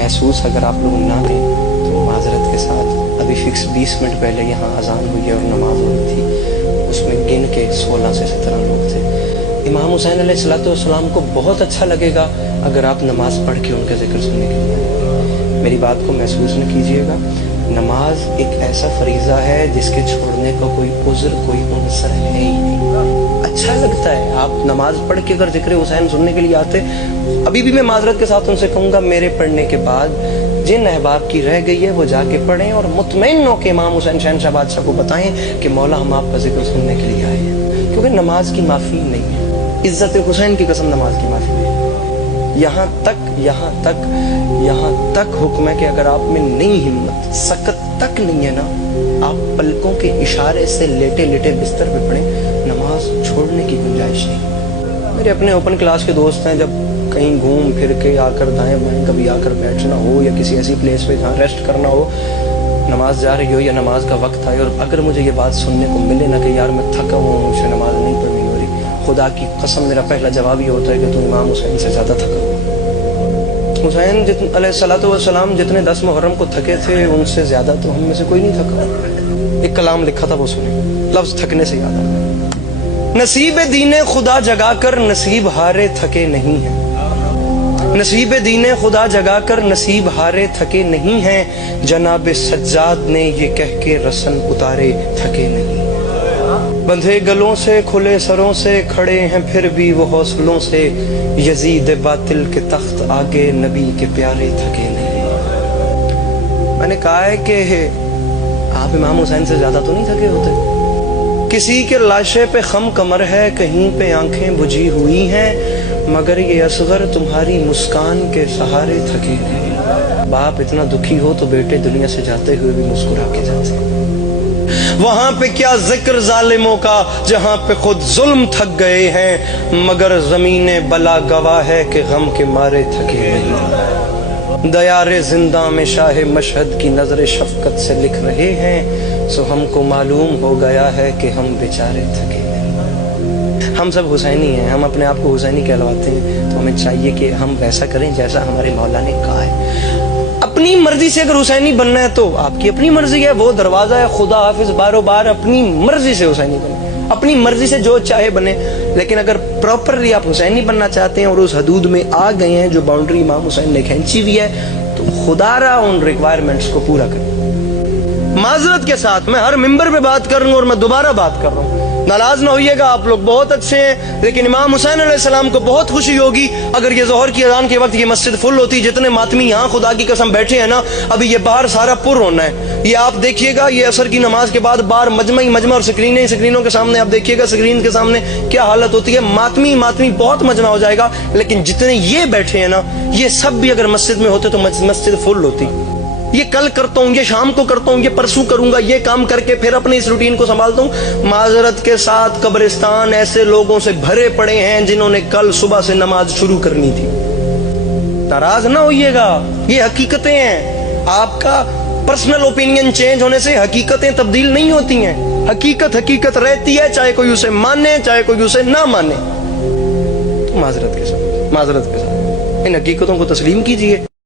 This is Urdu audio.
محسوس اگر آپ لوگ نہ لیں تو معذرت کے ساتھ ابھی فکس 20 منٹ پہلے یہاں اذان ہوئی ہے اور نماز ہو رہی تھی، اس میں گن کے 16 سے 17 لوگ تھے۔ امام حسین علیہ السلام کو بہت اچھا لگے گا اگر آپ نماز پڑھ کے ان کا ذکر سننے کے لیے آئیں۔ میری بات کو محسوس نہ کیجیے گا، نماز ایک ایسا فریضہ ہے جس کے چھوڑنے کا کوئی عذر، کوئی عنصر ہے ہی نہیں۔ اچھا لگتا ہے آپ نماز پڑھ کے اگر ذکر حسین سننے کے لیے آتے۔ ابھی بھی میں معذرت کے ساتھ ان سے کہوں گا، میرے پڑھنے کے بعد جن احباب کی رہ گئی ہے وہ جا کے پڑھیں اور مطمئن ہو کہ امام حسین شہنشاہ بادشاہ کو بتائیں کہ مولا ہم آپ کا ذکر سننے کے لیے آئے ہیں، کیونکہ نماز کی معافی نہیں ہے۔ عزت حسین کی قسم نماز کی معافی نہیں ہے۔ یہاں تک حکم ہے کہ اگر آپ میں نہیں ہمت، سکت تک نہیں ہے نا، آپ پلکوں کے اشارے سے لیٹے لیٹے بستر پہ پڑھیں، نماز چھوڑنے کی گنجائش نہیں۔ میرے اپنے اوپن کلاس کے دوست ہیں، جب کہیں گھوم پھر کے آ کر دائیں بائیں کبھی آ کر بیٹھنا ہو یا کسی ایسی پلیس پہ جہاں ریسٹ کرنا ہو، نماز جا رہی ہو یا نماز کا وقت آئے، اور اگر مجھے یہ بات سننے کو ملے نا کہ یار میں تھکا ہوا ہوں، مجھے نماز نہیں پڑھنی ہو رہی، خدا کی قسم میرا پہلا جواب یہ ہوتا ہے کہ تم امام حسین سے زیادہ تھکا ہوا۔ حسین علیہ السلام جتنے 10 محرم کو تھکے تھے ان سے زیادہ تو ہم میں سے کوئی نہیں تھکا۔ ایک کلام لکھا تھا وہ سنیں، لفظ تھکنے سے یاد آ، نصیب دین خدا جگا کر نصیب ہارے تھکے نہیں ہیں، نصیب دین خدا جگا کر نصیب ہارے تھکے نہیں ہیں، جناب سجاد نے یہ کہہ کے رسن اتارے تھکے نہیں، بندھے گلوں سے کھلے سروں سے کھڑے ہیں پھر بھی وہ حوصلوں سے، یزید باطل کے تخت آگے نبی کے پیارے تھکے نہیں۔ میں نے کہا ہے کہ آپ امام حسین سے زیادہ تو نہیں تھکے ہوتے۔ کسی کے لاشے پہ خم کمر ہے، کہیں پہ آنکھیں بجھی ہوئی ہیں، مگر یہ اصغر تمہاری مسکان کے سہارے تھکے نہیں۔ باپ اتنا دکھی ہو تو بیٹے دنیا سے جاتے ہوئے بھی مسکرا کے جاتے ہیں۔ وہاں پہ کیا ذکر ظالموں کا جہاں پہ خود ظلم تھک گئے ہیں، مگر زمین بلا گواہ ہے کہ غم کے مارے تھکے نہیں۔ دیار زندہ میں شاہ مشہد کی نظر شفقت سے لکھ رہے ہیں، سو ہم کو معلوم ہو گیا ہے کہ ہم بیچارے تھکے نہیں۔ ہم سب حسینی ہیں، ہم اپنے آپ کو حسینی کہلواتے ہیں، تو ہمیں چاہیے کہ ہم ویسا کریں جیسا ہمارے مولا نے کہا ہے۔ اپنی مرضی سے اگر حسینی بننا ہے تو آپ کی اپنی مرضی ہے، وہ دروازہ ہے خدا حافظ، بارو بار اپنی مرضی سے حسینی بنے، اپنی مرضی سے جو چاہے بنے، لیکن اگر پراپرلی آپ حسینی بننا چاہتے ہیں اور اس حدود میں آ گئے ہیں جو باؤنڈری امام حسین نے کھینچی ہوئی ہے، تو خدا را ان ریکوائرمنٹس کو پورا کریں۔ معذرت کے ساتھ میں ہر ممبر پہ بات کر رہا ہوں اور میں دوبارہ بات کر رہا ہوں، ناراض نہ ہوئیے گا، آپ لوگ بہت اچھے ہیں، لیکن امام حسین علیہ السلام کو بہت خوشی ہوگی اگر یہ ظہر کی اذان کے وقت یہ مسجد فل ہوتی۔ جتنے ماتمی یہاں خدا کی قسم بیٹھے ہیں نا، ابھی یہ باہر سارا پر ہونا ہے، یہ آپ دیکھیے گا، یہ عصر کی نماز کے بعد باہر مجمع اور سکرینوں کے سامنے آپ دیکھیے گا، سکرین کے سامنے کیا حالت ہوتی ہے، ماتمی بہت مجمع ہو جائے گا، لیکن جتنے یہ بیٹھے ہیں نا، یہ سب بھی اگر مسجد میں ہوتے تو مسجد فل ہوتی۔ یہ کل کرتا ہوں، یہ شام کو کرتا ہوں، یہ پرسوں کروں گا، یہ کام کر کے پھر اپنے اس روٹین کو سنبھالتا ہوں۔ معذرت کے ساتھ قبرستان ایسے لوگوں سے بھرے پڑے ہیں جنہوں نے کل صبح سے نماز شروع کرنی تھی۔ ناراض نہ ہوئیے گا، یہ حقیقتیں ہیں۔ آپ کا پرسنل اوپینین چینج ہونے سے حقیقتیں تبدیل نہیں ہوتی ہیں، حقیقت رہتی ہے، چاہے کوئی اسے مانے چاہے کوئی اسے نہ مانے۔ تو معذرت کے ساتھ ان حقیقتوں کو تسلیم کیجیے۔